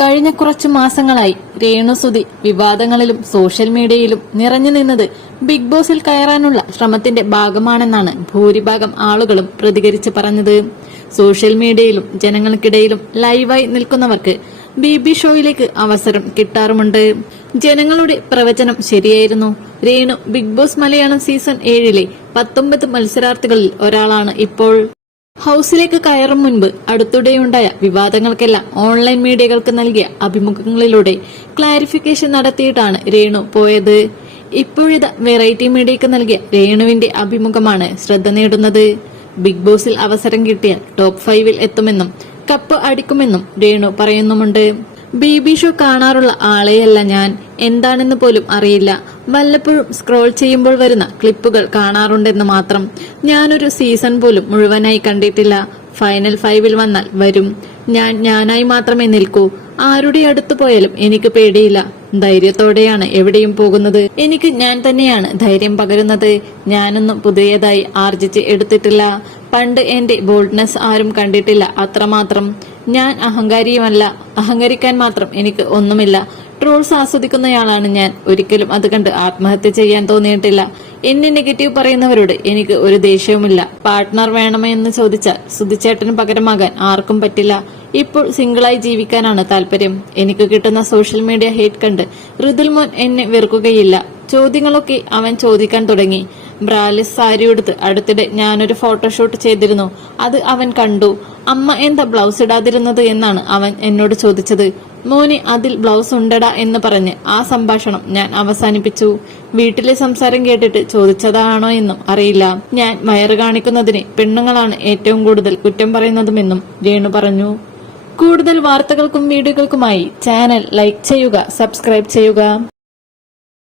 കഴിഞ്ഞ കുറച്ചു മാസങ്ങളായി രേണുസുതി വിവാദങ്ങളിലും സോഷ്യൽ മീഡിയയിലും നിറഞ്ഞു നിന്നത് ബിഗ് ബോസിൽ കയറാനുള്ള ശ്രമത്തിന്റെ ഭാഗമാണെന്നാണ് ഭൂരിഭാഗം ആളുകളും പ്രതികരിച്ച് പറഞ്ഞത്. സോഷ്യൽ മീഡിയയിലും ജനങ്ങൾക്കിടയിലും ലൈവായി നിൽക്കുന്നവർക്ക് ബി ബി ഷോയിലേക്ക് അവസരം കിട്ടാറുമുണ്ട്. ജനങ്ങളുടെ പ്രവചനം ശരിയായിരുന്നു. Renu Bigg Boss Malayalam season ഏഴിലെ പത്തൊമ്പത് മത്സരാർത്ഥികളിൽ ഒരാളാണ് ഇപ്പോൾ. ഹൌസിലേക്ക് കയറും മുൻപ് അടുത്തിടെയുണ്ടായ വിവാദങ്ങൾക്കെല്ലാം ഓൺലൈൻ മീഡിയകൾക്ക് നൽകിയ അഭിമുഖങ്ങളിലൂടെ ക്ലാരിഫിക്കേഷൻ നടത്തിയിട്ടാണ് രേണു പോയത്. ഇപ്പോഴിത് വെറൈറ്റി മീഡിയക്ക് നൽകിയ രേണുവിന്റെ അഭിമുഖമാണ് ശ്രദ്ധ നേടുന്നത്. ബിഗ് ബോസിൽ അവസരം കിട്ടിയാൽ ടോപ്പ് ഫൈവിൽ എത്തുമെന്നും കപ്പ് അടിക്കുമെന്നും രേണു പറയുന്നുമുണ്ട്. ബി ബി ഷോ കാണാറുള്ള ആളെയല്ല ഞാൻ. എന്താണെന്ന് പോലും അറിയില്ല. വല്ലപ്പോഴും സ്ക്രോൾ ചെയ്യുമ്പോൾ വരുന്ന ക്ലിപ്പുകൾ കാണാറുണ്ടെന്ന് മാത്രം ഞാനൊരു സീസൺ പോലും മുഴുവനായി കണ്ടിട്ടില്ല. ഫൈനൽ ഫൈവിൽ വന്നാൽ വരും. ഞാൻ ഞാനായി മാത്രമേ നിൽക്കൂ. ആരുടെ അടുത്ത് പോയാലും എനിക്ക് പേടിയില്ല. ധൈര്യത്തോടെയാണ് എവിടെയും പോകുന്നത്. എനിക്ക് ഞാൻ തന്നെയാണ് ധൈര്യം പകരുന്നത്. ഞാനൊന്നും പുതിയതായി ആർജിച്ച് എടുത്തിട്ടില്ല. പണ്ട് എന്റെ ബോൾഡ്നെസ് ആരും കണ്ടിട്ടില്ല അത്രമാത്രം. ഞാൻ അഹങ്കാരിയുമല്ല. അഹങ്കരിക്കാൻ മാത്രം എനിക്ക് ഒന്നുമില്ല. ട്രോൾസ് ആസ്വദിക്കുന്നയാളാണ് ഞാൻ. ഒരിക്കലും അത് കണ്ട് ആത്മഹത്യ ചെയ്യാൻ തോന്നിയിട്ടില്ല. എന്നെ നെഗറ്റീവ് പറയുന്നവരോട് എനിക്ക് ഒരു ദേഷ്യവുമില്ല. പാർട്ട്ണർ വേണമെന്ന് ചോദിച്ചാൽ സുധിച്ചേട്ടന് പകരമാകാൻ ആർക്കും പറ്റില്ല. ഇപ്പോൾ സിംഗിളായി ജീവിക്കാനാണ് താല്പര്യം. എനിക്ക് കിട്ടുന്ന സോഷ്യൽ മീഡിയ ഹേറ്റ് കണ്ട് ഋതുൽ മോൻ എന്നെ വെറുക്കുകയില്ല. ചോദ്യങ്ങളൊക്കെ അവൻ ചോദിക്കാൻ തുടങ്ങി. ബ്രാലിസ് സാരി എടുത്ത് അടുത്തിടെ ഞാനൊരു ഫോട്ടോഷൂട്ട് ചെയ്തിരുന്നു. അത് അവൻ കണ്ടു. അമ്മ എന്താ ബ്ലൗസ് ഇടാതിരുന്നത് എന്നാണ് അവൻ എന്നോട് ചോദിച്ചത്. മോനെ അതിൽ ബ്ലൗസ് ഉണ്ടടാ എന്ന് പറഞ്ഞ് ആ സംഭാഷണം ഞാൻ അവസാനിപ്പിച്ചു. വീട്ടിലെ സംസാരം കേട്ടിട്ട് ചോദിച്ചതാണോ എന്നും അറിയില്ല. ഞാൻ വയറ് കാണിക്കുന്നതിന് പെണ്ണുങ്ങളാണ് ഏറ്റവും കൂടുതൽ കുറ്റം പറയുന്നതുമെന്നും രേണു പറഞ്ഞു. കൂടുതൽ വാർത്തകൾക്കും വീഡിയോകൾക്കുമായി ചാനൽ ലൈക്ക് ചെയ്യുക സബ്സ്ക്രൈബ് ചെയ്യുക.